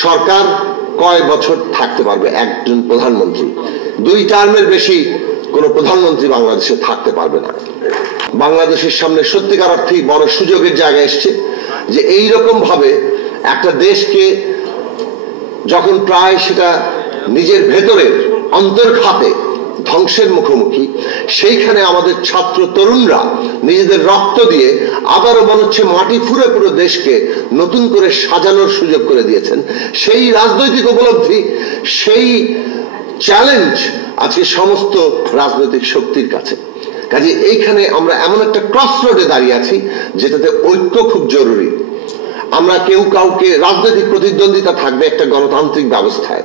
সরকার কয় বছর থাকতে পারবে একজন প্রধানমন্ত্রী? 2 টার্মের বেশি কোন প্রধানমন্ত্রী বাংলাদেশে থাকতে পারবে না। বাংলাদেশের সামনে সত্যিকার অর্থেই বড় সুযোগের জায়গা এসছে যে এই রকম ভাবে একটা দেশকে যখন প্রায় সেটা নিজের ভেতরের অন্তর্ঘাতে ধ্বংসের মুখোমুখি, সেইখানে আমাদের ছাত্র তরুণরা নিজেদের রক্ত দিয়ে আবারও মনে হচ্ছে মাটি ফুঁড়ে পুরো দেশকে নতুন করে সাজানোর সুযোগ করে দিয়েছেন। সেই রাজনৈতিক উপলব্ধি, সেই চ্যালেঞ্জ আজকে সমস্ত রাজনৈতিক শক্তির কাছে। কাজে এইখানে আমরা এমন একটা ক্রস রোডে দাঁড়িয়ে আছি যেটাতে ঐক্য খুব জরুরি। আমরা কেউ কাউকে, রাজনৈতিক প্রতিদ্বন্দ্বিতা থাকবে একটা গণতান্ত্রিক ব্যবস্থায়,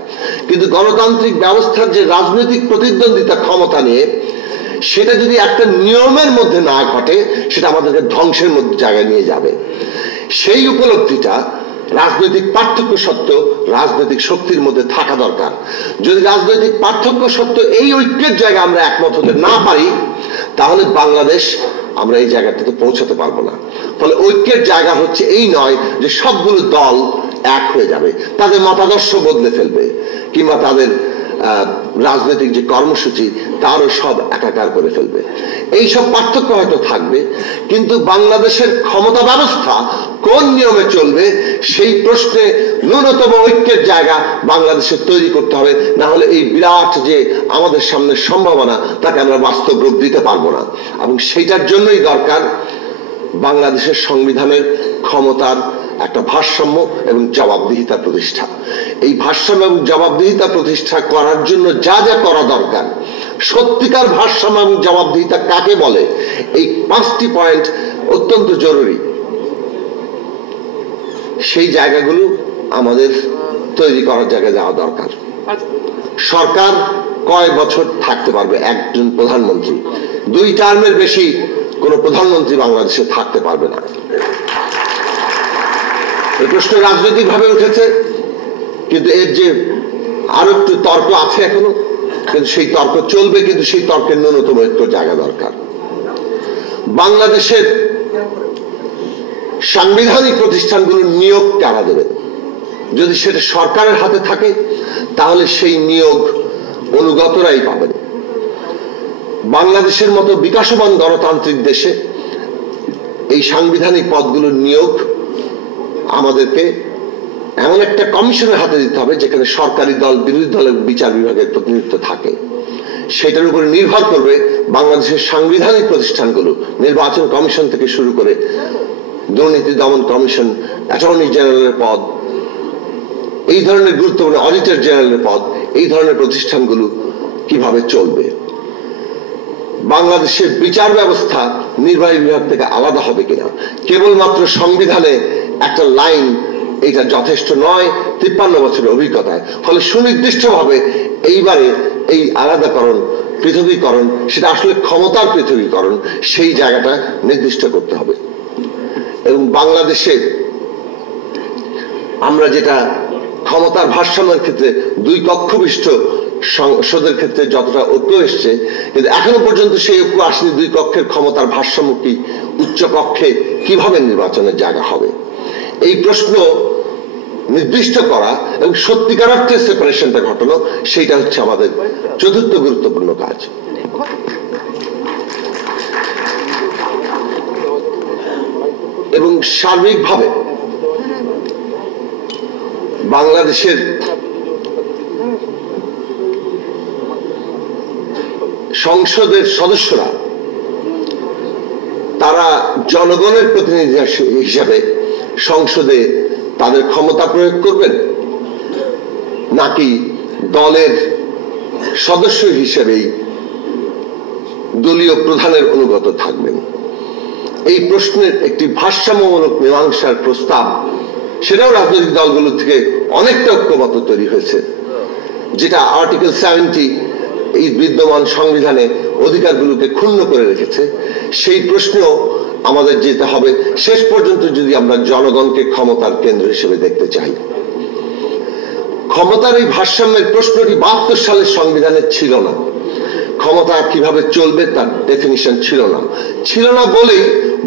কিন্তু গণতান্ত্রিক ব্যবস্থার যে রাজনৈতিক প্রতিদ্বন্দ্বিতা ক্ষমতা নিয়ে, সেটা যদি একটা নিয়মের মধ্যে না ঘটে সেটা আমাদেরকে ধ্বংসের মধ্যে জায়গায় নিয়ে যাবে। সেই উপলব্ধিটা রাজনৈতিক পার্থক্য সত্ত্বেও রাজনৈতিক শক্তির মধ্যে থাকা দরকার। যদি রাজনৈতিক পার্থক্য সত্ত্বেও এই ঐক্যের জায়গা আমরা একমত হতে না পারি, তাহলে বাংলাদেশ আমরা এই জায়গাটাতে পৌঁছাতে পারবো না। ফলে ঐক্যের জায়গা হচ্ছে এই নয় যে সবগুলো দল এক হয়ে যাবে, তাদের মতাদর্শ বদলে ফেলবে, কিংবা তাদের রাজনৈতিক যে কর্মসূচি তারও সব একাকার করে ফেলবে। এইসব পার্থক্য হয়তো থাকবে, কিন্তু বাংলাদেশের ক্ষমতা ব্যবস্থা কোন নিয়মে চলবে সেই প্রশ্নে ন্যূনতম ঐক্যের জায়গা বাংলাদেশের তৈরি করতে হবে। না হলে এই বিরাট যে আমাদের সামনে সম্ভাবনা, তাকে আমরা বাস্তব রূপ দিতে পারবো না। এবং সেইটার জন্যই দরকার বাংলাদেশের সংবিধানের ক্ষমতার একটা ভারসাম্য এবং জবাবদিহিতা প্রতিষ্ঠা। এই ভারসাম্য এবং জবাবদিহিতা প্রতিষ্ঠা করার জন্য যা যা করা দরকার, সত্যিকার ভারসাম্য এবং জবাবদিহিতা কাকে বলে, এই 5টি পয়েন্ট অত্যন্ত জরুরি। সেই জায়গাগুলো আমাদের তৈরি করার জায়গায় যাওয়া দরকার। সরকার কয় বছর থাকতে পারবে একজন প্রধানমন্ত্রী? 2 টার্মের বেশি কোন প্রধানমন্ত্রী বাংলাদেশে থাকতে পারবে না। এই প্রশ্ন রাজনৈতিক ভাবে উঠেছে, কিন্তু এর যে আরো একটু তর্ক আছে এখনো, কিন্তু সেই তর্ক চলবে, কিন্তু সেই তর্কের ন্যূনতম একটু জায়গা দরকার। বাংলাদেশের সাংবিধানিক প্রতিষ্ঠানগুলোর নিয়োগ কারা দেবে? যদি সেটা সরকারের হাতে থাকে তাহলে সেই নিয়োগ অনুগতরাই পাবেন। বাংলাদেশের মতো বিকাশমান গণতান্ত্রিক দেশে এই সাংবিধানিক পদগুলোর নিয়োগ আমাদেরকে এমন একটা কমিশনের হাতে দিতে হবে যেখানে সরকারি দল, বিরোধী দলের বিচার বিভাগের প্রতিনিধিত্ব থাকে। সেটার উপরে নির্ভর করবে বাংলাদেশের সাংবিধানিক প্রতিষ্ঠানগুলো, নির্বাচন কমিশন থেকে শুরু করে দুর্নীতি দমন কমিশন, অ্যাটর্নি জেনারেলের পদ, এই ধরনের গুরুত্বপূর্ণ অডিটর জেনারেলের পদ, এই ধরনের প্রতিষ্ঠানগুলো কিভাবে চলবে। বাংলাদেশের বিচার ব্যবস্থা নির্বাহী বিভাগ থেকে আলাদা হবে কিনা, কেবলমাত্র সংবিধানে একটা লাইন এটা যথেষ্ট নয় 53 বছরের অভিজ্ঞতায়। ফলে সুনির্দিষ্টভাবে এইবারে এই আলাদাকরণ, পৃথকীকরণ, সেটা আসলে ক্ষমতার পৃথকীকরণ, সেই জায়গাটা নির্দিষ্ট করতে হবে। এবং বাংলাদেশে আমরা যেটা ক্ষমতার ভারসাম্যের ক্ষেত্রে 2 কক্ষ বিশিষ্ট সংসদের ক্ষেত্রে যতটা ঐক্য এসছে, কিন্তু এখনো পর্যন্ত সেই ঐক্য আসেনি 2 কক্ষের ক্ষমতার ভারসাম্য কি, উচ্চ কক্ষে কিভাবে নির্বাচনের জায়গা হবে, এই প্রশ্ন নির্দিষ্ট করা এবং সত্যিকার অর্থে সেপারেশনটা ঘটানো, সেইটা হচ্ছে আমাদের চতুর্থ গুরুত্বপূর্ণ কাজ। এবং সার্বিকভাবে বাংলাদেশের সংসদের সদস্যরা তারা জনগণের প্রতিনিধি হিসাবে সংসদে তাদের ক্ষমতা প্রয়োগ করবেন, নাকি দলের সদস্য হিসেবেই দলীয় প্রধানের অনুগত থাকবেন? এই প্রশ্নের একটি ভারসাম্যমূলক মীমাংসার প্রস্তাব, সেটাও রাজনৈতিক দলগুলো থেকে অনেকটা ঐক্যমত তৈরি হয়েছে, যেটা আর্টিকেল 70 এই বিদ্যমান সংবিধানে অধিকারগুলোকে ক্ষুণ্ণ করে রেখেছে। সেই প্রশ্নেও আমাদের যেতে হবে শেষ পর্যন্ত, যদি আমরা জনগণকে ক্ষমতার কেন্দ্র হিসেবে দেখতে চাই। ক্ষমতার এই ভারসাম্যের প্রশ্নটি 72 সালের সংবিধানে ছিল না। ক্ষমতা কিভাবে চলবে তার ডেফিনিশন ছিল না বলেই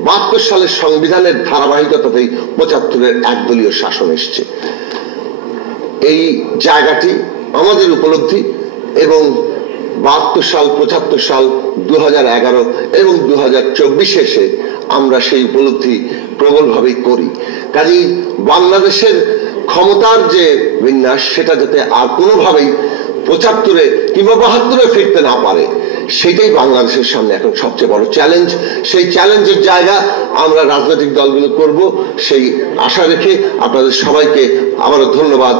72 সালের সংবিধানের ধারাবাহিকতাতেই 75-এর একদলীয় শাসন এসছে। এই জায়গাটি আমাদের উপলব্ধি এবং 72 সাল 75 সাল 2011 এবং 2024 এসে আমরা সেই উপলব্ধি প্রবলভাবে করি। কাজেই বাংলাদেশের ক্ষমতার যে বিন্যাস সেটা যাতে আর কোনোভাবেই 75-এ কিংবা 72-এ ফিরতে না পারে, সেটাই বাংলাদেশের সামনে এখন সবচেয়ে বড় চ্যালেঞ্জ। সেই চ্যালেঞ্জের জায়গা আমরা রাজনৈতিক দলগুলো করব সেই আশা রেখে আপনাদের সবাইকে আবারও ধন্যবাদ।